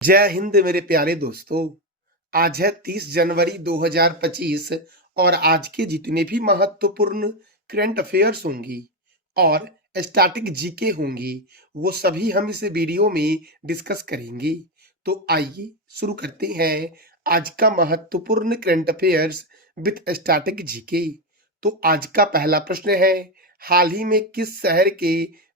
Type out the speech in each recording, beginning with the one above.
जय हिंद मेरे प्यारे दोस्तों। आज है 30 जनवरी 2025 और आज के जितने भी महत्वपूर्ण करंट अफेयर्स होंगी और स्टैटिक जीके होंगी वो सभी हम इस वीडियो में डिस्कस करेंगे। तो आइए शुरू करते हैं आज का महत्वपूर्ण current affairs with static GK. तो आज का पहला प्रश्न है, हाल ही में किस शहर के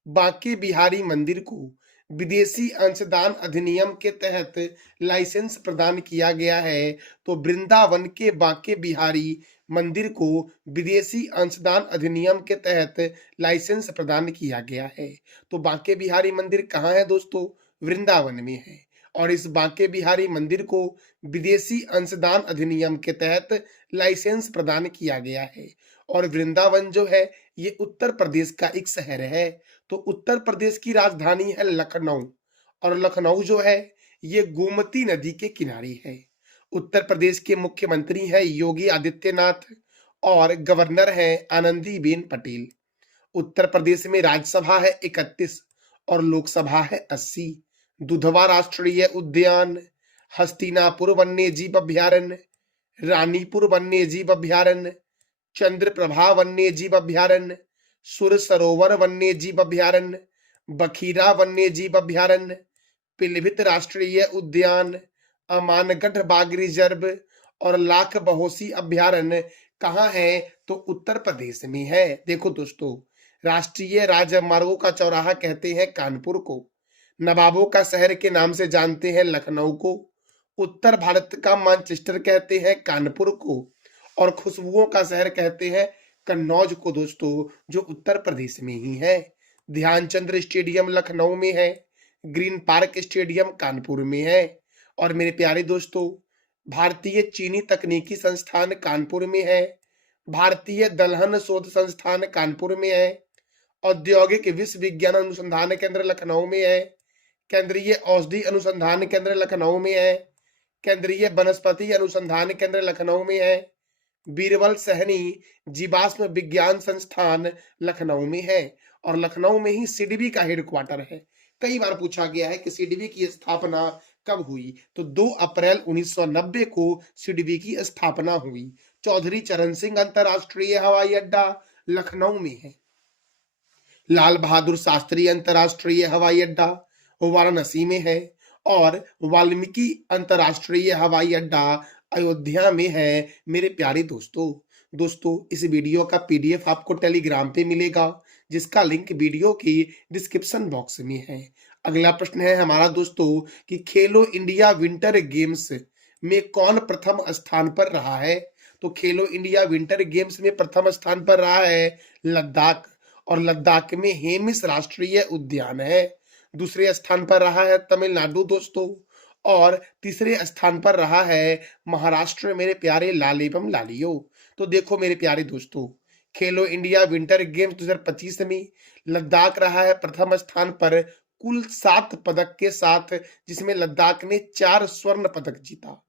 बांके बिहारी मंदिर को विदेशी अंशदान अधिनियम के तहत लाइसेंस प्रदान किया गया है? तो वृंदावन के बांके बिहारी मंदिर को विदेशी अंशदान अधिनियम के तहत लाइसेंस प्रदान किया गया है। तो बांके बिहारी मंदिर कहाँ है दोस्तों? वृंदावन में है। और इस बांके बिहारी मंदिर को विदेशी अंशदान अधिनियम के तहत लाइसेंस प्रदान किया गया है। और वृंदावन जो है ये उत्तर प्रदेश का एक शहर है। तो उत्तर प्रदेश की राजधानी है लखनऊ और लखनऊ जो है ये गोमती नदी के किनारे है। उत्तर प्रदेश के मुख्यमंत्री हैं योगी आदित्यनाथ और गवर्नर हैं आनंदीबेन पटेल। उत्तर प्रदेश में राज्यसभा है 31 और लोकसभा है 80। दुधवा राष्ट्रीय उद्यान, हस्तिनापुर वन्य जीव अभ्यारण्य, रानीपुर वन्य जीव अभ्यारण्य, चंद्रप्रभा वन्य जीव अभ्यारण्य, सुर सरोवर वन्य जीव अभ्यारण्य, बखीरा वन्य जीव अभ्यारण्य, पीलीभीत राष्ट्रीय उद्यान, अमानगढ़ बाघ रिजर्व और लाख बहोसी अभ्यारण्य कहाँ है? तो उत्तर प्रदेश में है। देखो दोस्तों, राष्ट्रीय राजमार्गों का चौराहा कहते हैं कानपुर को, नवाबों का शहर के नाम से जानते हैं लखनऊ को, उत्तर भारत का मैनचेस्टर कहते हैं कानपुर को, और खुशबुओं का शहर कहते हैं कन्नौज को दोस्तों, जो उत्तर प्रदेश में ही है। ध्यानचंद्र स्टेडियम लखनऊ में है, ग्रीन पार्क स्टेडियम कानपुर में है। और मेरे प्यारे दोस्तों, भारतीय चीनी तकनीकी संस्थान कानपुर में है, भारतीय दलहन शोध संस्थान कानपुर में है, औद्योगिक विश्वविज्ञान अनुसंधान केंद्र लखनऊ में है, केंद्रीय औषधि अनुसंधान केंद्र लखनऊ में है, केंद्रीय वनस्पति अनुसंधान केंद्र लखनऊ में है, बीरबल सहनी जीवाश्म विज्ञान संस्थान लखनऊ में है। और लखनऊ में ही सीडीबी का हेडक्वार्टर है। कई बार पूछा गया है कि सीडीबी की स्थापना कब हुई? तो 2 अप्रैल 1990 को सीडीबी की स्थापना हुई। चौधरी चरण सिंह अंतरराष्ट्रीय हवाई अड्डा लखनऊ में है। लाल बहादुर शास्त्री अंतरराष्ट्रीय हवाई अड्डा वाराणसी में है। और वाल्मीकि अंतरराष्ट्रीय हवाई अड्डा अयोध्या में है। मेरे प्यारे दोस्तों इस वीडियो का पीडीएफ आपको टेलीग्राम पे मिलेगा, जिसका लिंक वीडियो की डिस्क्रिप्शन बॉक्स में है। अगला प्रश्न है हमारा दोस्तों कि खेलो इंडिया विंटर गेम्स में कौन प्रथम स्थान पर रहा है? तो खेलो इंडिया विंटर गेम्स में प्रथम स्थान पर रहा है लद्दाख, और लद्दाख में हेमिस राष्ट्रीय उद्यान है। दूसरे स्थान पर रहा है तमिलनाडु दोस्तों, और तीसरे स्थान पर रहा है महाराष्ट्र। मेरे प्यारे लाल एवं लालियो, तो देखो मेरे प्यारे दोस्तों, खेलो इंडिया विंटर गेम्स 2025 में लद्दाख रहा है प्रथम स्थान पर कुल 7 पदक के साथ, जिसमें लद्दाख ने 4 स्वर्ण पदक जीता।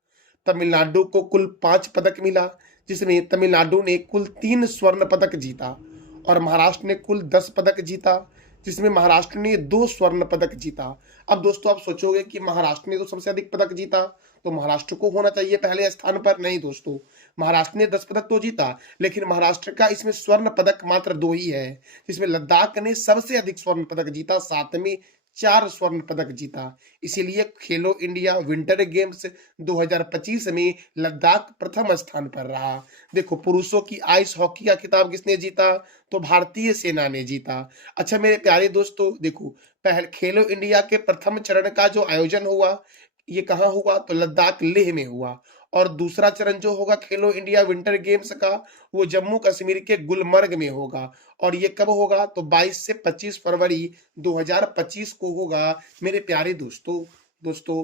तमिलनाडु को कुल 5 पदक मिला, जिसमें तमिलनाडु ने कुल 3 स्वर्ण पदक जीता। और महाराष्ट्र ने कुल 10 पदक जीता, जिसमें महाराष्ट्र ने 2 स्वर्ण पदक जीता। अब दोस्तों आप सोचोगे कि महाराष्ट्र ने तो सबसे अधिक पदक जीता, तो महाराष्ट्र को होना चाहिए पहले स्थान पर। नहीं दोस्तों, महाराष्ट्र ने 10 पदक तो जीता, लेकिन महाराष्ट्र का इसमें स्वर्ण पदक मात्र 2 ही है, जिसमें लद्दाख ने सबसे अधिक स्वर्ण पदक जीता, साथ में 4 स्वर्ण पदक जीता। इसीलिए खेलो इंडिया विंटर गेम्स 2025 में लद्दाख प्रथम स्थान पर रहा। देखो, पुरुषों की आइस हॉकी का खिताब किसने जीता? तो भारतीय सेना ने जीता। अच्छा मेरे प्यारे दोस्तों, देखो पहले खेलो इंडिया के प्रथम चरण का जो आयोजन हुआ ये कहाँ हुआ? तो लद्दाख लेह में हुआ। और दूसरा चरण जो होगा खेलो इंडिया विंटर गेम्स का, वो जम्मू कश्मीर के गुलमर्ग में होगा। और ये कब होगा? तो 22 से 25 फरवरी 2025 को होगा। मेरे प्यारे दोस्तों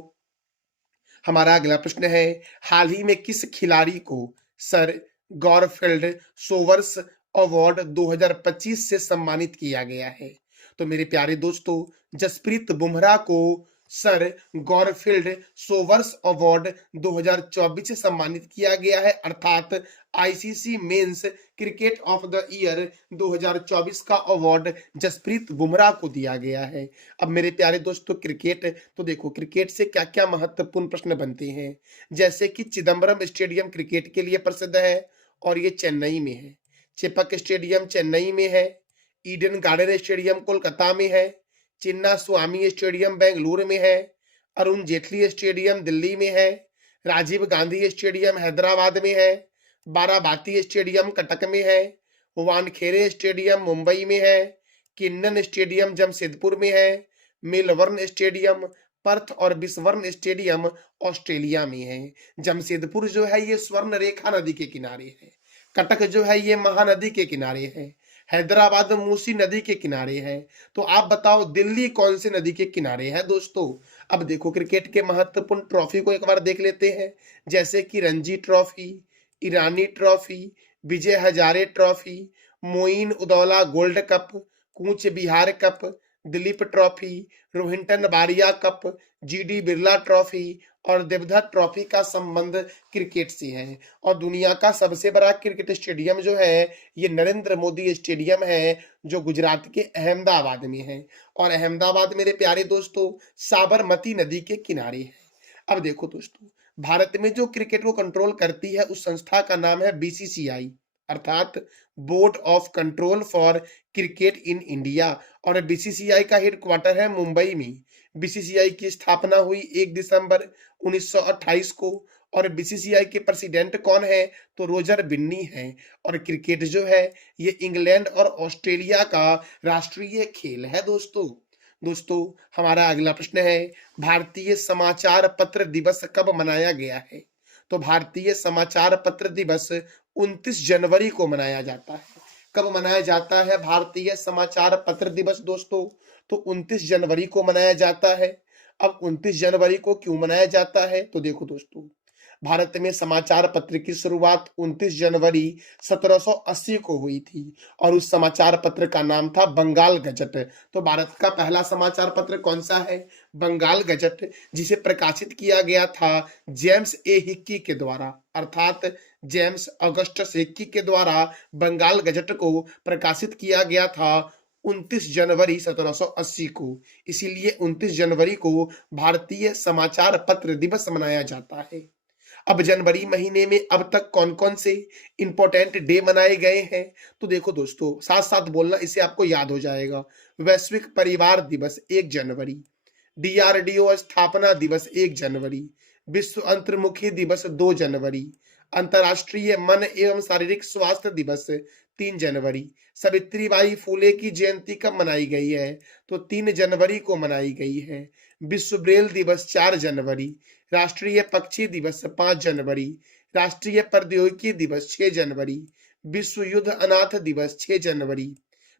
हमारा अगला प्रश्न है, हाल ही में किस खिलाड़ी को सर गॉरफील्ड सोवर्स अवार्ड 2025 से सम्मानित किया गया है? तो मेरे प्यारे दोस्तों, जसप्रीत बुमराह को सर गॉरफील्ड सोवर्स अवार्ड 2024 से सम्मानित किया गया है, अर्थात ICC men's cricket of the year 2024 का अवार्ड जसप्रीत बुमराह को दिया गया है। अब मेरे प्यारे दोस्तों, क्रिकेट तो देखो, क्रिकेट से क्या क्या महत्वपूर्ण प्रश्न बनते हैं, जैसे कि चिदम्बरम स्टेडियम क्रिकेट के लिए प्रसिद्ध है और ये चेन्नई में है। चेपक स्टेडियम चेन्नई में है। ईडन गार्डन स्टेडियम कोलकाता में है। चिन्ना स्वामी स्टेडियम बेंगलुरु में है। अरुण जेटली स्टेडियम दिल्ली में है। राजीव गांधी स्टेडियम हैदराबाद में है। बाराबाती स्टेडियम कटक में है। वानखेड़े स्टेडियम मुंबई में है। किन्नन स्टेडियम जमशेदपुर में है। मेलबर्न स्टेडियम पर्थ और बिस्वर्न स्टेडियम ऑस्ट्रेलिया में है। जमशेदपुर जो है ये स्वर्ण रेखा नदी के किनारे है। कटक जो है ये महानदी के किनारे है। हैदराबाद मूसी नदी के किनारे है। तो आप बताओ दिल्ली कौन सी नदी के किनारे है दोस्तों? अब देखो, क्रिकेट के महत्वपूर्ण ट्रॉफी को एक बार देख लेते हैं, जैसे कि Ranji trophy, Irani trophy, Vijay Hazare trophy, Moin ud-Dowla gold cup, Cooch Behar cup, Duleep trophy, Rohinton Baria cup, GD Birla trophy और देवधर ट्रॉफी का संबंध क्रिकेट से है। और दुनिया का सबसे बड़ा क्रिकेट स्टेडियम जो है ये नरेंद्र मोदी स्टेडियम है, जो गुजरात के अहमदाबाद में है। और अहमदाबाद मेरे प्यारे दोस्तों साबरमती नदी के किनारे है। अब देखो दोस्तों, भारत में जो क्रिकेट को कंट्रोल करती है उस संस्था का नाम है बीसीसीआई, अर्थात board of control for cricket in India. और बीसीसीआई का हेडक्वार्टर है मुंबई में। बीसीसीआई की स्थापना हुई 1 दिसंबर 1928 को। और बीसीसीआई के प्रेसिडेंट कौन है? तो रोजर बिन्नी है। और क्रिकेट जो है ये इंग्लैंड और ऑस्ट्रेलिया का राष्ट्रीय खेल है दोस्तों हमारा अगला प्रश्न है, भारतीय समाचार पत्र दिवस कब मनाया गया है? तो भारतीय समाचार पत्र दिवस 29 जनवरी को मनाया जाता है। कब मनाया जाता है भारतीय समाचार पत्र दिवस दोस्तों? तो 29 जनवरी को मनाया जाता है। अब 29 जनवरी को क्यों मनाया जाता है? तो देखो दोस्तों, भारत में समाचार पत्र की शुरुआत 29 जनवरी 1780 को हुई थी और उस समाचार पत्र का नाम था बंगाल गजट। तो भारत का पहला समाचार पत्र कौन सा है? बंगाल गजट, जिसे प्रकाशित किया गया था जेम्स ए हिक्की के द्वारा, अर्थात जेम्स अगस्टस हिक्की के द्वारा बंगाल गजट को प्रकाशित किया गया था 29 जनवरी 1780 को। इसीलिए 29 जनवरी को भारतीय समाचार पत्र दिवस मनाया जाता है। अब जनवरी महीने में अब तक कौन कौन से इंपॉर्टेंट डे मनाए गए हैं? तो देखो दोस्तों, साथ साथ बोलना, इससे आपको याद हो जाएगा। वैश्विक परिवार दिवस 1 जनवरी, डीआरडीओ स्थापना दिवस 1 जनवरी, विश्व अंतर्मुखी दिवस 2 जनवरी, अंतर्राष्ट्रीय मन एवं शारीरिक स्वास्थ्य दिवस 3 जनवरी। सावित्रीबाई फूले की जयंती कब मनाई गई है? तो 3 जनवरी को मनाई गई है। विश्व ब्रेल दिवस 4 जनवरी, राष्ट्रीय पक्षी दिवस 5 जनवरी, राष्ट्रीय प्रौद्योगिकी दिवस 6 जनवरी, विश्व युद्ध अनाथ दिवस 6 जनवरी,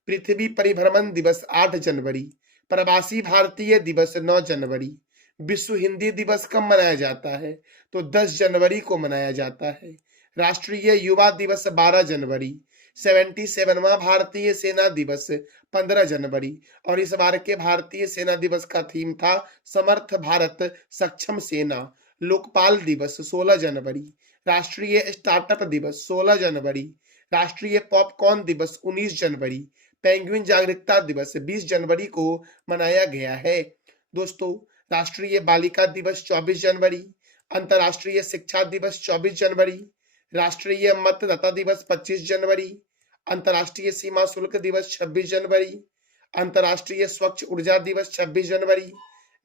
पृथ्वी परिभ्रमण दिवस 8 जनवरी, प्रवासी भारतीय दिवस 9 जनवरी। विश्व हिंदी दिवस कब मनाया जाता है? तो 10 जनवरी को मनाया जाता है। राष्ट्रीय युवा दिवस 12 जनवरी, 77वां भारतीय सेना दिवस 15 जनवरी। और इस बार के भारतीय सेना दिवस का थीम था समर्थ भारत सक्षम सेना। लोकपाल दिवस 16 जनवरी, राष्ट्रीय स्टार्टअप दिवस 16 जनवरी, राष्ट्रीय पॉपकॉर्न दिवस 19 जनवरी, पेंगुइन जागरूकता दिवस 20 जनवरी को मनाया गया है। दोस्तों, राष्ट्रीय बालिका दिवस 24 जनवरी, अंतर्राष्ट्रीय शिक्षा दिवस 24 जनवरी, राष्ट्रीय मतदाता दिवस 25 जनवरी, अंतर्राष्ट्रीय सीमा शुल्क दिवस 26 जनवरी, अंतर्राष्ट्रीय स्वच्छ ऊर्जा दिवस 26 जनवरी,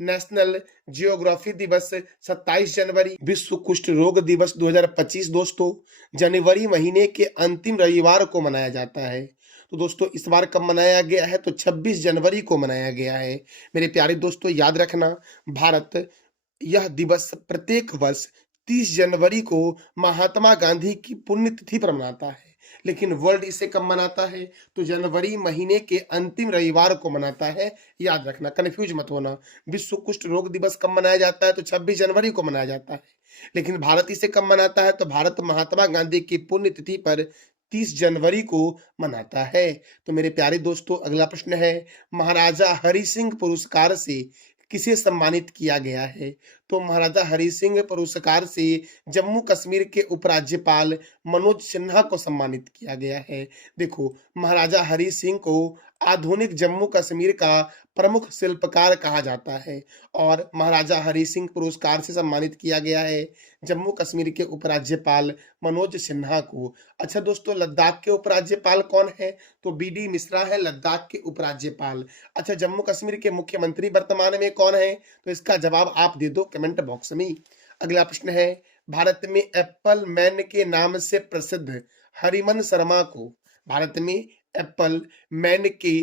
नेशनल जियोग्राफी दिवस 27 जनवरी, विश्व कुष्ठ रोग दिवस 2025 दोस्तों जनवरी महीने के अंतिम रविवार को मनाया जाता है। तो दोस्तों इस बार कब मनाया गया है? तो 26 जनवरी को मनाया गया है। मेरे प्यारे दोस्तों याद रखना, भारत यह दिवस प्रत्येक वर्ष 30 जनवरी को महात्मा गांधी की पुण्यतिथि पर मनाता है, लेकिन वर्ल्ड इसे कब मनाता है? तो जनवरी महीने के अंतिम रविवार को मनाता है। याद रखना, कंफ्यूज मत होना। विश्व कुष्ठ रोग दिवस कब मनाया जाता है? तो 26 जनवरी को मनाया जाता है, लेकिन भारत इसे कब मनाता है? तो भारत महात्मा गांधी की पुण्यतिथि पर 30 जनवरी को मनाता है। तो मेरे प्यारे दोस्तों अगला प्रश्न है, महाराजा हरि सिंह पुरस्कार से किसे सम्मानित किया गया है? तो महाराजा हरि सिंह पुरस्कार से जम्मू कश्मीर के उपराज्यपाल मनोज सिन्हा को सम्मानित किया गया है। देखो, महाराजा हरि सिंह को आधुनिक जम्मू कश्मीर का प्रमुख शिल्पकार कहा जाता है और महाराजा हरि सिंह पुरस्कार से सम्मानित किया गया है जम्मू कश्मीर के उपराज्यपाल मनोज सिन्हा को। अच्छा दोस्तों, लद्दाख के उपराज्यपाल कौन है? तो बी.डी. मिश्रा है लद्दाख के उपराज्यपाल। अच्छा, जम्मू कश्मीर के मुख्यमंत्री वर्तमान में कौन है? तो इसका जवाब आप दे दो कमेंट बॉक्स में। अगला प्रश्न है, भारत में एप्पल मैन के नाम से प्रसिद्ध हरिमन शर्मा को, भारत में एप्पल मैन के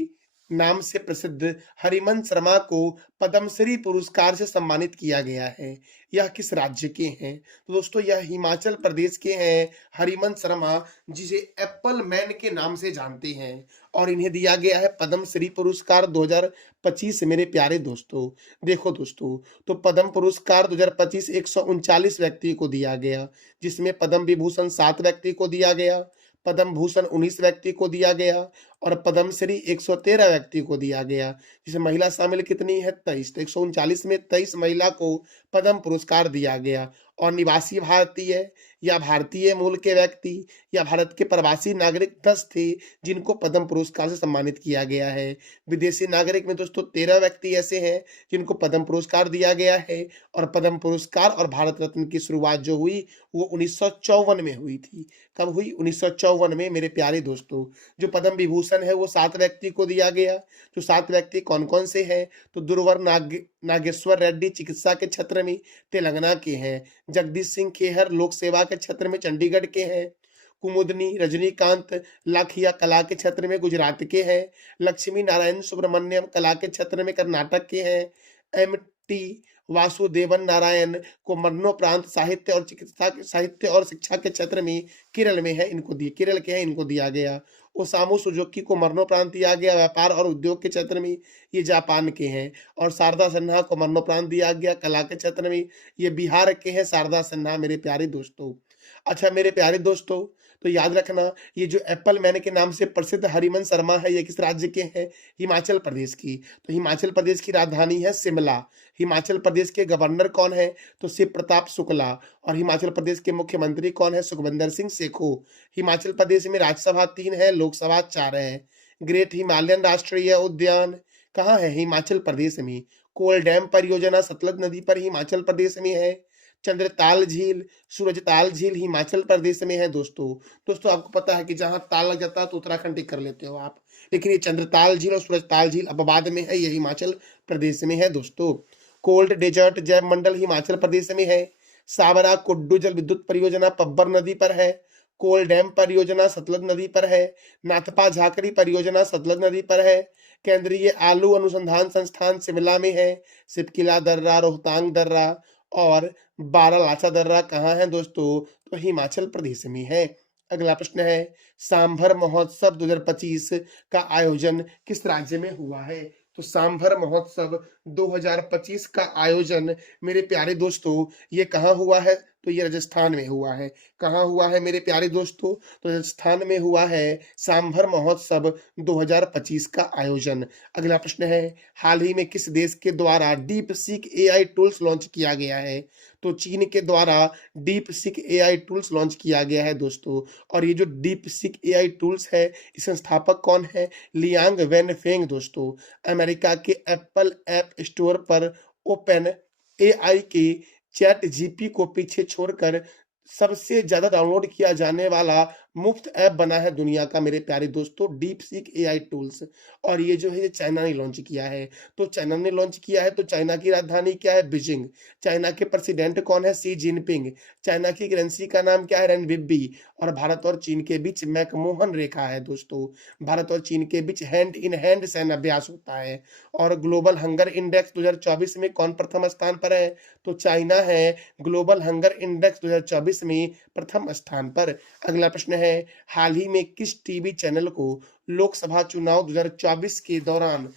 नाम से प्रसिद्ध हरिमन शर्मा को पद्मश्री पुरस्कार से सम्मानित किया गया है। यह किस राज्य के हैं? तो दोस्तों, यह हिमाचल प्रदेश के हैं हरिमन शर्मा, जिसे एप्पल मैन के नाम से जानते हैं और इन्हें दिया गया है पद्मश्री पुरस्कार 2025। मेरे प्यारे दोस्तों, देखो दोस्तों, तो पद्म पुरस्कार 2025 139 व्यक्ति को दिया गया, जिसमें पद्म विभूषण 7 व्यक्ति को दिया गया, पद्म भूषण 19 व्यक्ति को दिया गया और पद्मश्री 113 व्यक्ति को दिया गया, जिसमें महिला शामिल कितनी है? 23। तो 139 में 23 महिला को पद्म पुरस्कार दिया गया और निवासी भारतीय या भारतीय मूल के व्यक्ति या भारत के प्रवासी नागरिक 10 थे जिनको पद्म पुरस्कार से सम्मानित किया गया है। विदेशी नागरिक में दोस्तों 13 व्यक्ति ऐसे हैं जिनको पद्म पुरस्कार दिया गया है और पद्म पुरस्कार और भारत रत्न की शुरुआत जो हुई वो 1954 में हुई थी। कब हुई? 1954 में मेरे प्यारे दोस्तों। जो पद्म विभूषण है वो 7 व्यक्ति को दिया गया। जो 7 व्यक्ति कौन कौन से हैं? तो दुर्वर नागेश्वर रेड्डी चिकित्सा के क्षेत्र में तेलंगाना के हैं, जगदीश सिंह खेहर लोक सेवा के क्षेत्र में चंडीगढ़ के हैं, कुमुदनी रजनीकांत लाखिया कला के क्षेत्र में गुजरात के हैं, लक्ष्मी नारायण सुब्रमण्यम कला के क्षेत्र में कर्नाटक के हैं, एम.टी. वासुदेवन नारायण को मरणोपरांत साहित्य और शिक्षा के क्षेत्र में केरल में है, केरल के हैं, इनको दिया गया। ओसामू सुजुकी को मरणोपरांत दिया गया व्यापार और उद्योग के क्षेत्र में, ये जापान के हैं। और शारदा सिन्हा को मरणोपरांत दिया गया कला के क्षेत्र में, ये बिहार के हैं शारदा सिन्हा मेरे प्यारे दोस्तों। अच्छा मेरे प्यारे दोस्तों, तो याद रखना, ये जो एप्पल मैन के नाम से प्रसिद्ध हरिमन शर्मा है, ये किस राज्य के हैं? हिमाचल प्रदेश की। तो हिमाचल प्रदेश की राजधानी है शिमला। हिमाचल प्रदेश के गवर्नर कौन है? तो शिव प्रताप शुक्ला। और हिमाचल प्रदेश के मुख्यमंत्री कौन है? सुखविंदर सिंह सेखो। हिमाचल प्रदेश में राज्यसभा 3 है, लोकसभा 4 है। ग्रेट हिमालयन राष्ट्रीय उद्यान कहाँ है? हिमाचल प्रदेश में। कोल डैम परियोजना सतलज नदी पर हिमाचल प्रदेश में है। चंद्रताल झील, सूरजताल झील हिमाचल प्रदेश में है दोस्तों आपको पता है कि जहां ताल लग जाता है तो उत्तराखंड टिक कर लेते हो आप, लेकिन ये चंद्रताल झील और सूरजताल झील अब बाद में है, ये हिमाचल प्रदेश में है दोस्तों। कोल्ड डेजर्ट जैव मंडल हिमाचल प्रदेश में है। साबरा कुड्डू जल विद्युत परियोजना पब्बर नदी पर है। कोल डैम परियोजना सतलज नदी पर है। नाथपा झाकरी परियोजना सतलज नदी पर है। केंद्रीय आलू अनुसंधान संस्थान शिमला में है। सिपकिला दर्रा, रोहतांग दर्रा और बारालाचा दर्रा कहाँ है दोस्तों? तो हिमाचल प्रदेश में है। अगला प्रश्न है, सांभर महोत्सव 2025 का आयोजन किस राज्य में हुआ है? तो सांभर महोत्सव 2025 का आयोजन मेरे प्यारे दोस्तों ये कहाँ हुआ है? तो ये राजस्थान में हुआ है। कहाँ हुआ है मेरे प्यारे दोस्तों? तो राजस्थान में हुआ है सांभर महोत्सव 2025 का आयोजन। अगला प्रश्न है, हाल ही में किस देश के द्वारा deep seek AI tools launch किया गया है? तो चीन के द्वारा deep seek AI tools launch किया गया है दोस्तों। और ये जो डीप सीक एआई टूल्स है, इस संस्थापक कौन है? लियांग वेनफेंग दोस्तों। अमेरिका के एप्पल ऐप स्टोर पर ओपन एआई के चैट जीपी को पीछे छोड़कर सबसे ज्यादा डाउनलोड किया जाने वाला मुफ्त ऐप बना है दुनिया का मेरे प्यारे दोस्तों, डीप सीक एआई टूल्स। और ये जो है ये चाइना ने लॉन्च किया है। तो चाइना ने लॉन्च किया है, तो चाइना की राजधानी क्या है? बीजिंग। चाइना के प्रेसिडेंट कौन है? Xi Jinping. चाइना की करेंसी का नाम क्या है? रेनबिब्बी। और भारत और चीन के बीच मैकमोहन रेखा है दोस्तों। भारत और चीन के बीच हैंड इन हैंड सैन्य अभ्यास होता है। और ग्लोबल हंगर इंडेक्स 2024 में कौन प्रथम स्थान पर है? तो चाइना है ग्लोबल हंगर इंडेक्स 2024 में प्रथम स्थान पर। अगला प्रश्न है, हाल ही में किस टीवी चैनल को लोकसभा चुनाव 2024 के दौरान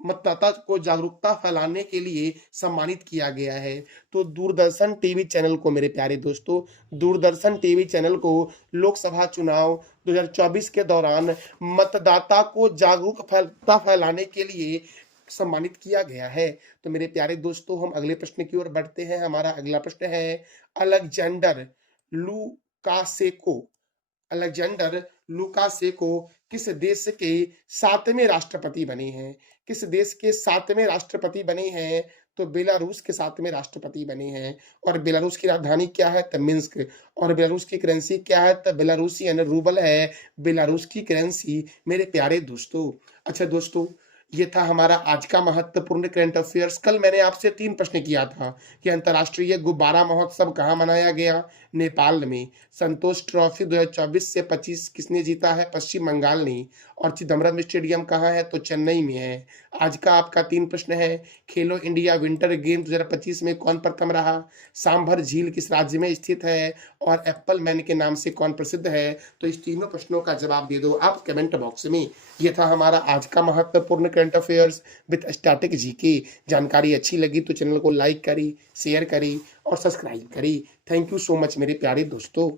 मतदाता को जागरूकता फैलाने के लिए सम्मानित किया गया है? तो दूरदर्शन टीवी चैनल को मेरे प्यारे दोस्तों, दूरदर्शन टीवी चैनल को लोकसभा चुनाव 2024 के दौरान मतदाता को जागरूकता फैलाने के लिए सम्मानित किया गया है। तो मेरे प्यारे दोस्तों, हम अगले प्रश्न की ओर बढ़ते हैं। हमारा अगला प्रश्न है, अलेक्जेंडर लुकाशेंको अलेक्जेंडर लुकाशेंको किस देश के 7वें राष्ट्रपति बने हैं? किस देश के 7वें राष्ट्रपति बने हैं? तो बेलारूस के 7वें राष्ट्रपति बने हैं। और बेलारूस की राजधानी क्या है? तो मिन्स्क। और बेलारूस की करेंसी क्या है? तो बेलारूसियन रूबल है बेलारूस की करेंसी, मेरे प्यारे दोस्तों। अच्छा दोस्तों, ये था हमारा आज का महत्वपूर्ण करंट अफेयर्स। कल मैंने आपसे 3 प्रश्न किया था कि अंतर्राष्ट्रीय गुब्बारा महोत्सव कहाँ मनाया गया? नेपाल में। संतोष ट्रॉफी 2024 से 25 किसने जीता है? पश्चिम बंगाल ने। और चिदम्बरम स्टेडियम कहाँ है? तो चेन्नई में है। आज का आपका 3 प्रश्न है, खेलो इंडिया विंटर गेम 2025 में कौन प्रथम रहा? सांभर झील किस राज्य में स्थित है? और एप्पल मैन के नाम से कौन प्रसिद्ध है? तो इस तीनों प्रश्नों का जवाब दे दो आप कमेंट बॉक्स में। ये था हमारा आज का महत्वपूर्ण current affairs with static GK. जानकारी अच्छी लगी तो चैनल को लाइक करी, शेयर करी और सब्सक्राइब करी। थैंक यू सो मच मेरे प्यारे दोस्तों।